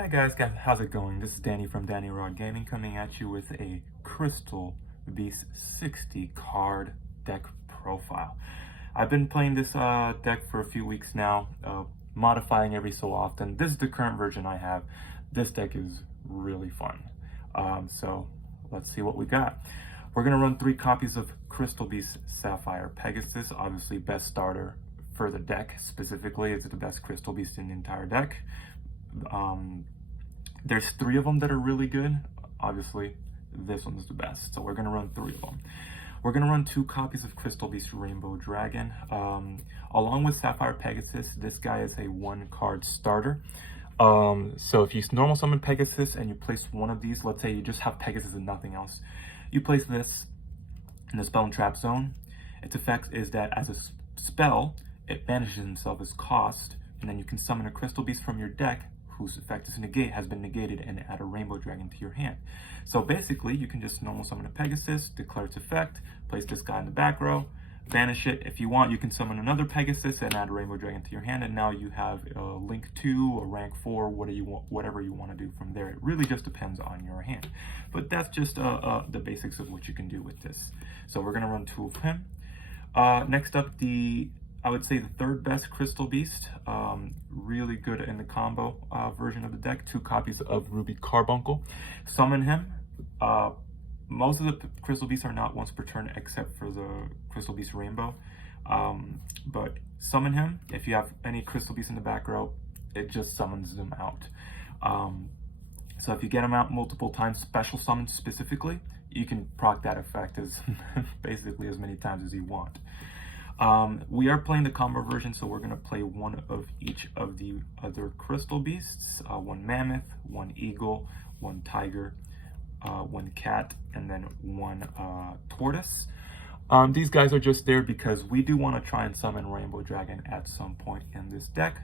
Hi guys, how's it going? This is Danny from Danny Rod Gaming coming at you with a Crystal Beast 60 card deck profile. I've been playing this deck for a few weeks now, modifying every so often. This is the current version I have. This deck is really fun. So let's see what we got. We're going to run 3 copies of Crystal Beast Sapphire Pegasus, obviously best starter for the deck specifically. It's the best Crystal Beast in the entire deck. There's 3 of them that are really good. Obviously, this one's the best. So we're going to run 3 of them. We're going to run 2 copies of Crystal Beast Rainbow Dragon. Along with Sapphire Pegasus, this guy is a 1-card starter. So if you normal summon Pegasus and you place one of these, let's say you just have Pegasus and nothing else, you place this in the spell and trap zone. Its effect is that as a spell, it banishes himself as cost, and then you can summon a Crystal Beast from your deck whose effect is has been negated, and add a Rainbow Dragon to your hand. So basically, you can just normal summon a Pegasus, declare its effect, place this guy in the back row, banish it. If you want, you can summon another Pegasus and add a Rainbow Dragon to your hand, and now you have a link 2, a rank 4, whatever you want to do from there. It really just depends on your hand. But that's just the basics of what you can do with this. So we're going to run 2 of him. Next up, I would say the 3rd best Crystal Beast, really good in the combo version of the deck, 2 copies of Ruby Carbuncle. Summon him. Most of the Crystal Beasts are not once per turn except for the Crystal Beast Rainbow. But summon him. If you have any Crystal Beasts in the back row, it just summons them out. So if you get them out multiple times, special summon specifically, you can proc that effect as basically as many times as you want. We are playing the combo version, so we're going to play 1 of each of the other Crystal Beasts. 1 Mammoth, 1 Eagle, 1 Tiger, 1 Cat, and then 1 Tortoise. These guys are just there because we do want to try and summon Rainbow Dragon at some point in this deck.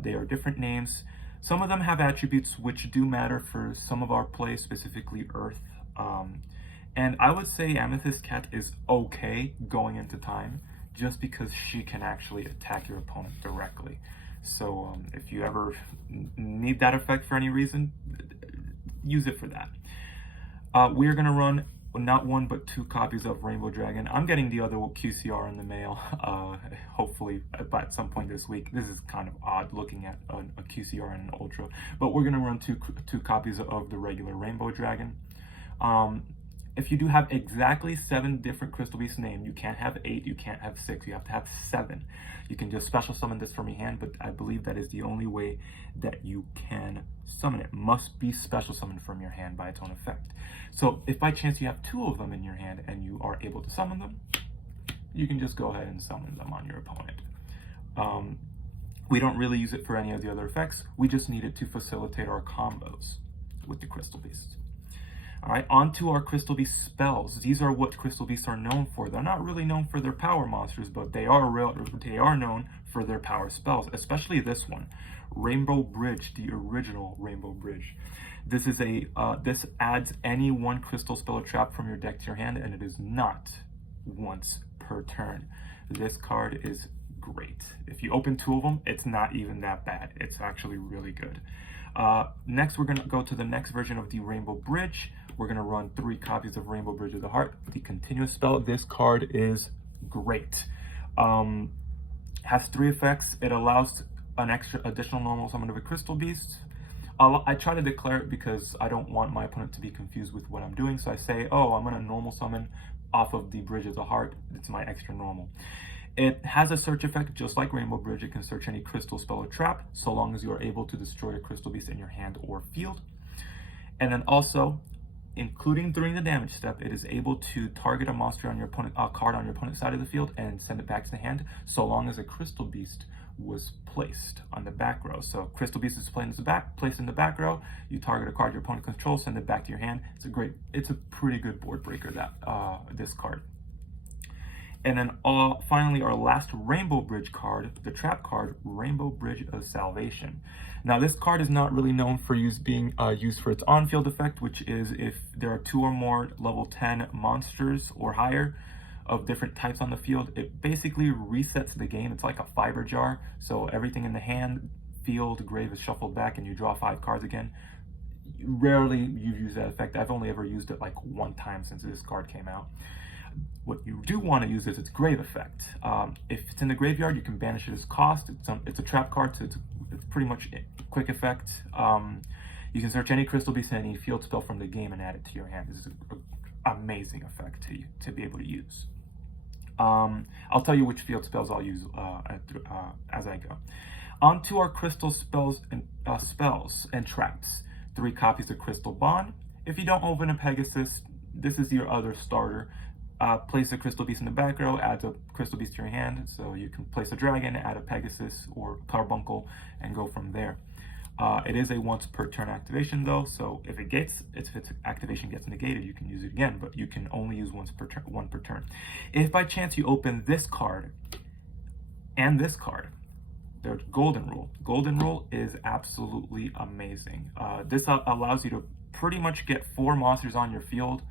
They are different names. Some of them have attributes which do matter for some of our plays, specifically Earth. And I would say Amethyst Cat is okay going into time, just because she can actually attack your opponent directly. So if you ever need that effect for any reason, use it for that. We are going to run not 1 but 2 copies of Rainbow Dragon. I'm getting the other QCR in the mail, hopefully at some point this week. This is kind of odd looking at a QCR and an Ultra, but we're going to run two copies of the regular Rainbow Dragon. If you do have exactly 7 different Crystal Beasts named, you can't have 8, you can't have 6, you have to have 7. You can just special summon this from your hand, but I believe that is the only way that you can summon it. Must be special summoned from your hand by its own effect. So if by chance you have 2 of them in your hand and you are able to summon them, you can just go ahead and summon them on your opponent. We don't really use it for any of the other effects. We just need it to facilitate our combos with the Crystal Beasts. All right, on to our Crystal Beast spells. These are what Crystal Beasts are known for. They're not really known for their power monsters, but they are known for their power spells, especially this one, Rainbow Bridge, the original Rainbow Bridge. This is this adds any 1 crystal spell or trap from your deck to your hand, and it is not once per turn. This card is great. If you open 2 of them, it's not even that bad. It's actually really good. Next, we're going to go to the next version of the Rainbow Bridge. We're going to run 3 copies of Rainbow Bridge of the Heart. The continuous spell, this card is great. Has 3 effects. It allows an additional normal summon of a Crystal Beast. I try to declare it because I don't want my opponent to be confused with what I'm doing. So I say, oh, I'm going to normal summon off of the Bridge of the Heart. It's my extra normal. It has a search effect, just like Rainbow Bridge. It can search any crystal spell or trap, so long as you are able to destroy a Crystal Beast in your hand or field. And then also, including during the damage step, it is able to target a monster on your opponent, card on your opponent's side of the field and send it back to the hand, so long as a Crystal Beast was placed on the back row. So Crystal Beast is placed in the back row, you target a card your opponent controls, send it back to your hand. It's a pretty good board breaker, this card. And then finally, our last Rainbow Bridge card, the trap card, Rainbow Bridge of Salvation. Now, this card is not really known for being used for its on-field effect, which is if there are 2 or more level 10 monsters or higher of different types on the field, it basically resets the game. It's like a fiber jar, so everything in the hand, field, grave is shuffled back, and you draw 5 cards again. Rarely you use that effect. I've only ever used it like 1 time since this card came out. What you do want to use is its grave effect. If it's in the graveyard, you can banish it as cost. It's a trap card, so it's pretty much a quick effect. You can search any crystal beast and any field spell from the game and add it to your hand. This is an amazing effect to be able to use. I'll tell you which field spells I'll use as I go. On to our crystal spells and traps. 3 copies of Crystal Bond. If you don't open a Pegasus, this is your other starter. Place a Crystal Beast in the back row, adds a Crystal Beast to your hand, so you can place a Dragon, add a Pegasus or Carbuncle, and go from there. It is a once per turn activation though, so if its activation gets negated, you can use it again, but you can only use one per turn. If by chance you open this card and this card, the Golden Rule. Golden Rule is absolutely amazing. This allows you to pretty much get 4 monsters on your field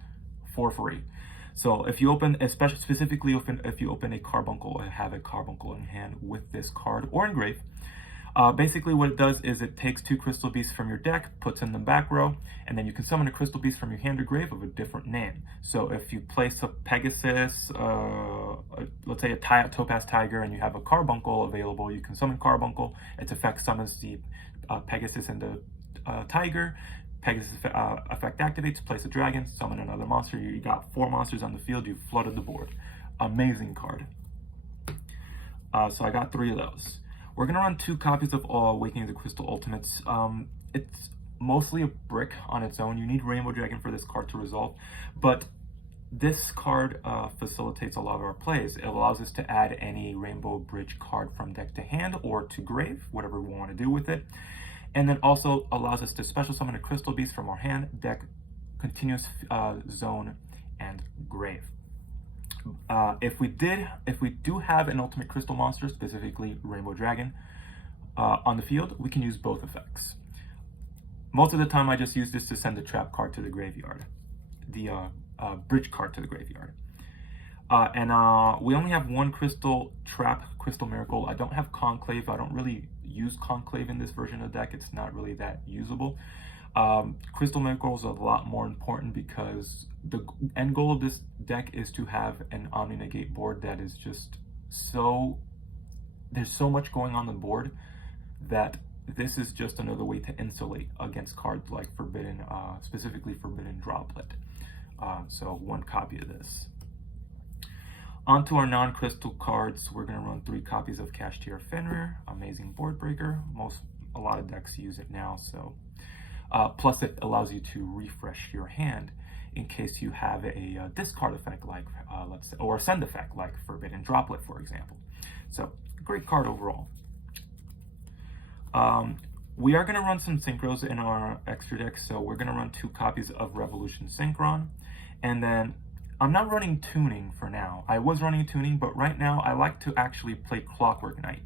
for free. So if you open, specifically if you open a Carbuncle or have a Carbuncle in hand with this card or in grave, basically what it does is it takes 2 Crystal Beasts from your deck, puts in the back row, and then you can summon a Crystal Beast from your hand or grave of a different name. So if you place a Pegasus, let's say a Topaz Tiger, and you have a Carbuncle available, you can summon Carbuncle. Its effect summons the Pegasus and the Tiger. Pegasus effect activates, place a dragon, summon another monster. You got 4 monsters on the field, you've flooded the board. Amazing card. So I got 3 of those. We're going to run 2 copies of Awakening of the Crystal Ultimates. It's mostly a brick on its own. You need Rainbow Dragon for this card to resolve, but this card facilitates a lot of our plays. It allows us to add any Rainbow Bridge card from deck to hand or to grave, whatever we want to do with it. And then also allows us to special summon a Crystal Beast from our hand, deck, continuous zone, and grave. If we do have an ultimate crystal monster, specifically Rainbow Dragon, on the field, we can use both effects. Most of the time I just use this to send the trap card to the graveyard, the bridge card to the graveyard. We only have 1 crystal trap, Crystal Miracle. I don't have Conclave. I don't really use Conclave in this version of the deck. It's not really that usable. Crystal Miracle is a lot more important because the end goal of this deck is to have an Omni Negate board that is just there's so much going on the board that this is just another way to insulate against cards like Forbidden, specifically Forbidden Droplet. So 1 copy of this. Onto our non-crystal cards, we're going to run 3 copies of Kashtira Fenrir, amazing board breaker. A lot of decks use it now, so plus it allows you to refresh your hand in case you have a discard effect like let's say, or a send effect like Forbidden Droplet, for example. So great card overall. We are going to run some synchros in our extra deck, so we're going to run 2 copies of Revolution Synchron, and then I'm not running Tuning for now. I was running Tuning, but right now I like to actually play Clockwork Knight.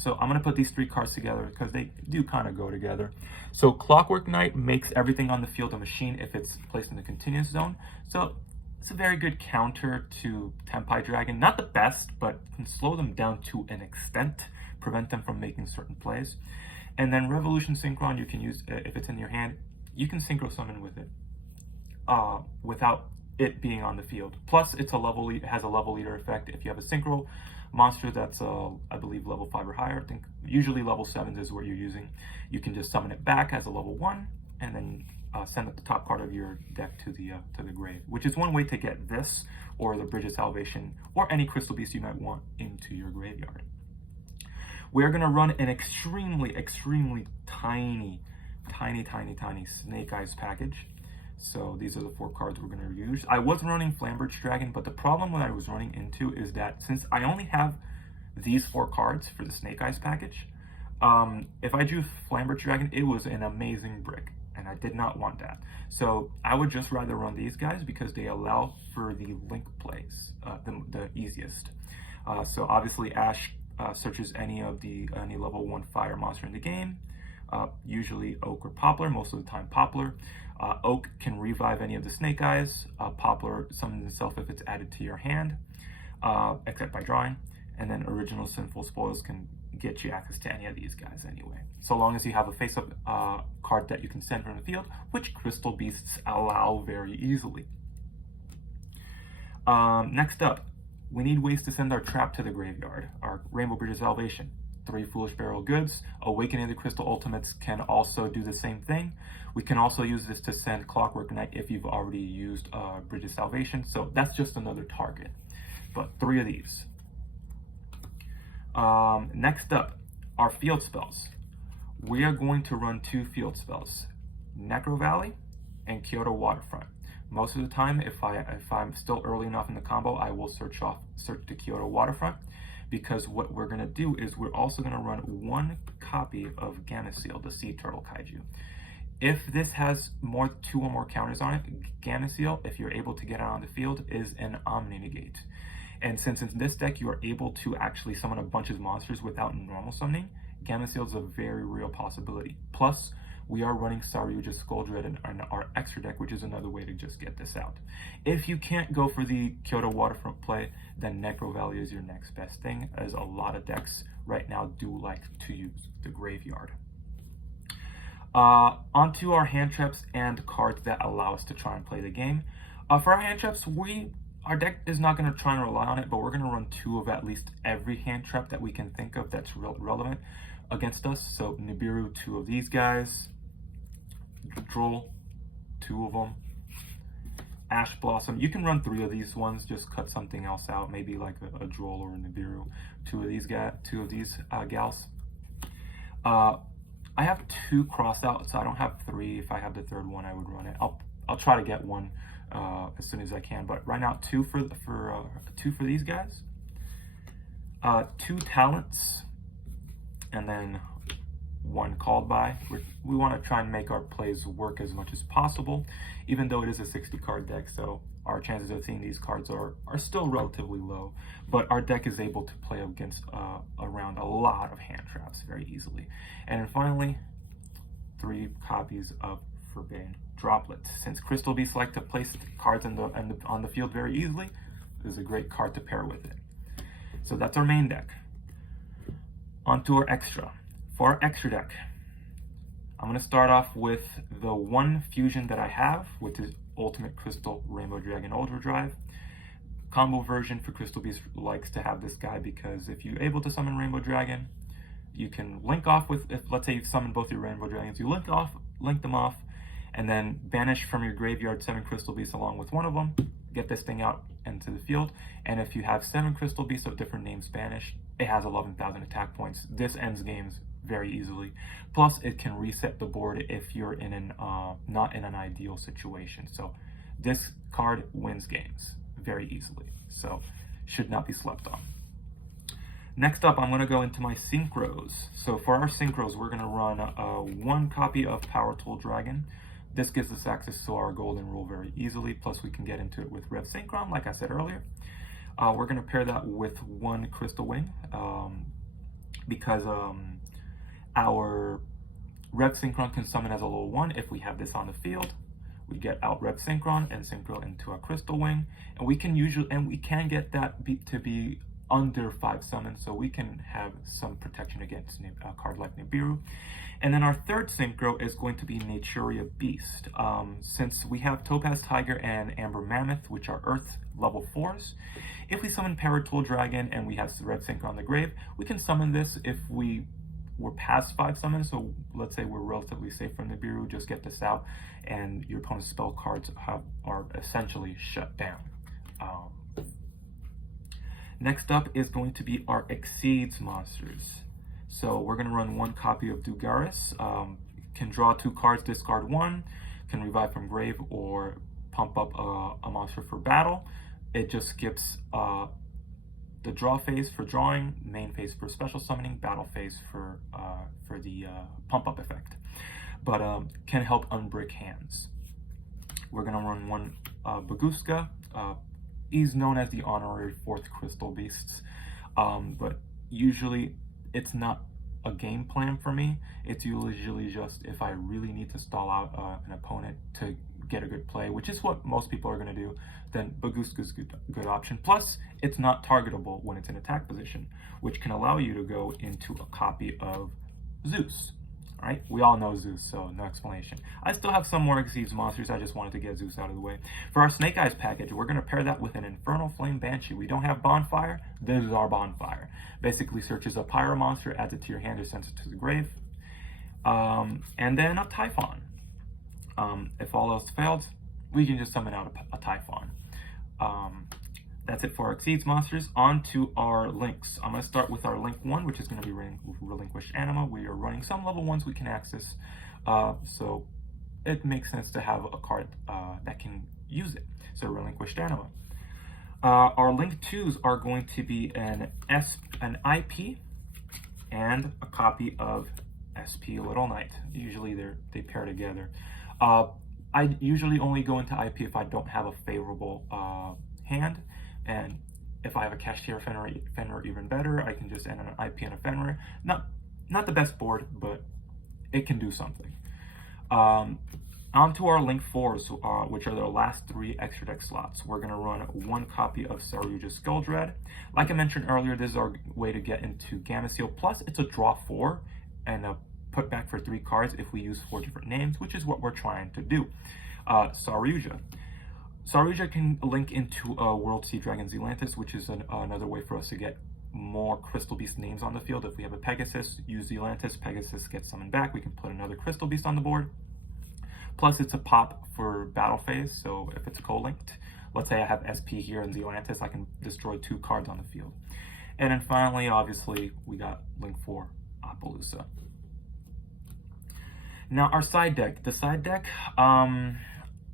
So I'm going to put these 3 cards together because they do kind of go together. So Clockwork Knight makes everything on the field a machine if it's placed in the continuous zone. So it's a very good counter to Tempai Dragon. Not the best, but can slow them down to an extent, prevent them from making certain plays. And then Revolution Synchron, you can use, if it's in your hand, you can synchro summon with it without it being on the field. Plus, it has a level leader effect. If you have a synchro monster that's, I believe, level 5 or higher, I think usually level 7s is what you're using, you can just summon it back as a level 1 and then send the top card of your deck to the grave, which is one way to get this or the Bridge of Salvation or any crystal beast you might want into your graveyard. We're going to run an extremely tiny Snake Eyes package. So these are the 4 cards we're going to use. I was running Flambridge Dragon, but the problem that I was running into is that since I only have these 4 cards for the Snake Eyes package, if I drew Flambridge Dragon, it was an amazing brick, and I did not want that. So I would just rather run these guys because they allow for the link plays, the easiest. So obviously Ash searches any level 1 fire monster in the game, usually Oak or Poplar, most of the time Poplar. Oak can revive any of the Snake Eyes. Poplar summons itself if it's added to your hand, except by drawing. And then Original Sinful Spoils can get you access to any of these guys anyway. So long as you have a face-up card that you can send from the field, which Crystal Beasts allow very easily. Next up, we need ways to send our trap to the graveyard. Our Rainbow Bridge of Salvation, 3 Foolish Burial Goods. Awakening the Crystal Ultimates can also do the same thing. We can also use this to send Clockwork Knight if you've already used Bridge of Salvation, so that's just another target. But 3 of these. Next up, our field spells. We are going to run 2 field spells, Necro Valley and Kyoto Waterfront. Most of the time, if I'm still early enough in the combo, I will search the Kyoto Waterfront, because what we're going to do is we're also going to run 1 copy of Gamma Seal, the Sea Turtle Kaiju. If this has 2 or more counters on it, Gamma Seal, if you're able to get it on the field, is an Omni Negate. And since in this deck you are able to actually summon a bunch of monsters without normal summoning, Gamma Seal is a very real possibility. Plus, we are running Saryuja's Skull Dread in our extra deck, which is another way to just get this out. If you can't go for the Kyoto Waterfront play, then Necro Valley is your next best thing, as a lot of decks right now do like to use the graveyard. Onto our hand traps and cards that allow us to try and play the game. For our hand traps, our deck is not going to try and rely on it, but we're going to run 2 of at least every hand trap that we can think of that's relevant against us. So Nibiru, 2 of these guys. Droll, 2 of them. Ash Blossom, you can run 3 of these ones, just cut something else out, maybe like a Droll or a Nibiru. 2 of these gals. I have 2 crossed out, so I don't have 3. If I have the 3rd one, I would run it. I'll try to get one as soon as I can, but right now 2 for these guys. 2 talents, and then 1 called by. We want to try and make our plays work as much as possible, even though it is a 60 card deck, so our chances of seeing these cards are still relatively low, but our deck is able to play against around a lot of hand traps very easily. And then finally, 3 copies of Forbidden Droplets. Since Crystal Beasts like to place cards on the field very easily, this is a great card to pair with it. So that's our main deck. Onto our extra. For our extra deck, I'm going to start off with the 1 fusion that I have, which is Ultimate Crystal Rainbow Dragon Overdrive. Combo version for Crystal Beast likes to have this guy because if you're able to summon Rainbow Dragon, you can link off with, let's say you summon both your Rainbow Dragons, you link them off, and then banish from your graveyard 7 Crystal Beasts along with 1 of them, get this thing out into the field, and if you have 7 Crystal Beasts of different names banished, it has 11,000 attack points. This ends games very easily. Plus, it can reset the board if you're in an not in an ideal situation. So this card wins games very easily. So should not be slept on. Next up, I'm going to go into my synchros. So for our synchros, we're going to run 1 copy of Power Tool Dragon. This gives us access to our golden rule very easily. Plus, we can get into it with Rev Synchron, like I said earlier. We're going to pair that with 1 Crystal Wing because our Rev Synchron can summon as a level 1 if we have this on the field. We get out Rev Synchron and Synchro into our Crystal Wing, and we can get that to be under 5 summons, so we can have some protection against a card like Nibiru. And then our 3rd Synchro is going to be Naturia Beast. Since we have Topaz Tiger and Amber Mammoth, which are Earth level 4s, if we summon Paratool Dragon and we have Red Synchro on the grave, we can summon this if we're past 5 summons, so let's say we're relatively safe from Nibiru, just get this out, and your opponent's spell cards are essentially shut down. Next up is going to be our Exceeds monsters. So we're going to run 1 copy of Dugaris. Can draw 2 cards, discard 1, can revive from grave, or pump up a monster for battle. It just skips the draw phase for drawing, main phase for special summoning, battle phase for the pump up effect. But can help unbrick hands. We're going to run 1 Baguska. He's known as the honorary 4th Crystal Beasts, but usually it's not a game plan for me. It's usually just if I really need to stall out an opponent to get a good play, which is what most people are going to do, then Bagooska's good option. Plus, it's not targetable when it's in attack position, which can allow you to go into a copy of Zeus. Right? We all know Zeus, so no explanation. I still have some more Exceeds monsters. I just wanted to get Zeus out of the way. For our Snake Eyes package, we're going to pair that with an Infernal Flame Banshee. We don't have Bonfire. This is our Bonfire. Basically searches a Pyro monster, adds it to your hand, or sends it to the grave. And then a Typhon. If all else failed, we can just summon out a Typhon. That's it for our Exceeds monsters. On to our links. I'm going to start with our link 1, which is going to be Relinquished Anima. We are running some level 1s we can access, so it makes sense to have a card that can use it. So Relinquished Anima. Our link 2s are going to be an IP and a copy of SP Little Knight. Usually they pair together. I usually only go into IP if I don't have a favorable hand. And if I have a Cashier Fenrir even better, I can just end an IP and a Fenrir. Not the best board, but it can do something. On to our Link 4s, which are the last 3 extra deck slots. We're going to run 1 copy of Saryuja's Skull Dread. Like I mentioned earlier, this is our way to get into Gamma Seal. Plus, it's a draw 4 and a put back for 3 cards if we use 4 different names, which is what we're trying to do. Saryuja. Saryuja can link into World Sea Dragon Zealantis, which is another way for us to get more Crystal Beast names on the field. If we have a Pegasus, use Zealantis, Pegasus gets summoned back, we can put another Crystal Beast on the board. Plus, it's a pop for battle phase, so if it's co-linked, let's say I have SP here and Zealantis, I can destroy 2 cards on the field. And then finally, obviously, we got Link 4, Appaloosa. Now, our side deck. The side deck,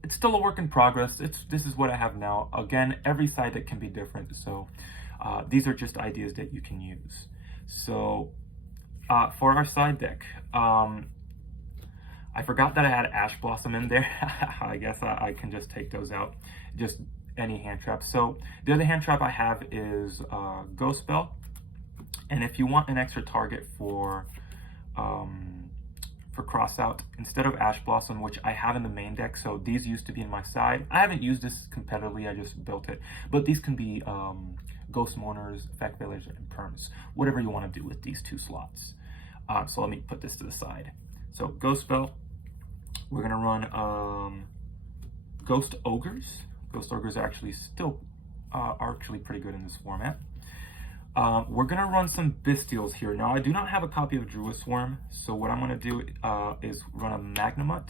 it's still a work in progress. This is what I have now. Again, every side deck can be different, so these are just ideas that you can use. So for our side deck, I forgot that I had Ash Blossom in there. I guess I can just take those out, just any hand traps. So the other hand trap I have is Ghost Spell, and if you want an extra target for cross out, instead of Ash Blossom, which I have in the main deck, so these used to be in my side. I haven't used this competitively, I just built it. But these can be Ghost Mourners, Effect Village, and Perms. Whatever you want to do with these 2 slots. So let me put this to the side. So Ghost Spell, we're going to run Ghost Ogres. Ghost Ogres are actually pretty good in this format. We're going to run some Bestials here. Now, I do not have a copy of Druid Swarm, so what I'm going to do is run a Magnamut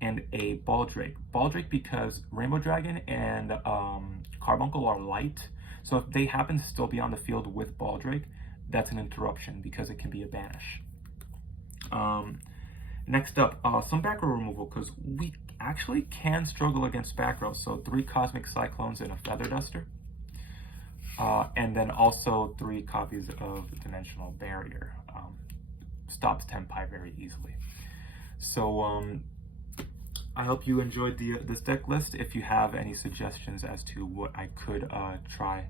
and a Baldrake. Baldrake because Rainbow Dragon and Carbuncle are light, so if they happen to still be on the field with Baldrake, that's an interruption because it can be a banish. Next up, some back row removal, because we actually can struggle against back row, so 3 Cosmic Cyclones and a Feather Duster. And then also 3 copies of Dimensional Barrier. Stops Tenpai very easily. So I hope you enjoyed this deck list. If you have any suggestions as to what I could try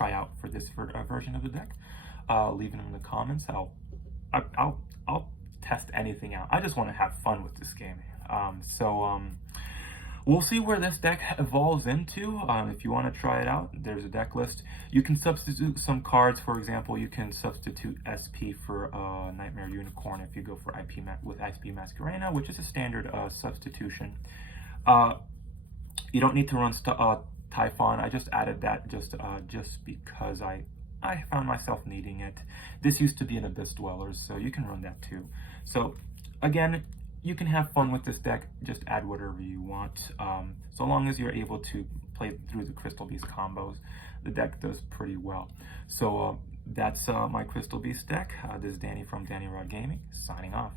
out for this version of the deck, leave them in the comments. I'll test anything out. I just want to have fun with this game. We'll see where this deck evolves into. If you want to try it out, there's a deck list. You can substitute some cards. For example, you can substitute SP for Nightmare Unicorn if you go for IP with SP Masquerena, which is a standard substitution. You don't need to run Typhon. I just added that just because I found myself needing it. This used to be an Abyss Dwellers, so you can run that too. So again, you can have fun with this deck, just add whatever you want. So long as you're able to play through the Crystal Beast combos, the deck does pretty well. So that's my Crystal Beast deck. This is Danny from Danny Rod Gaming, signing off.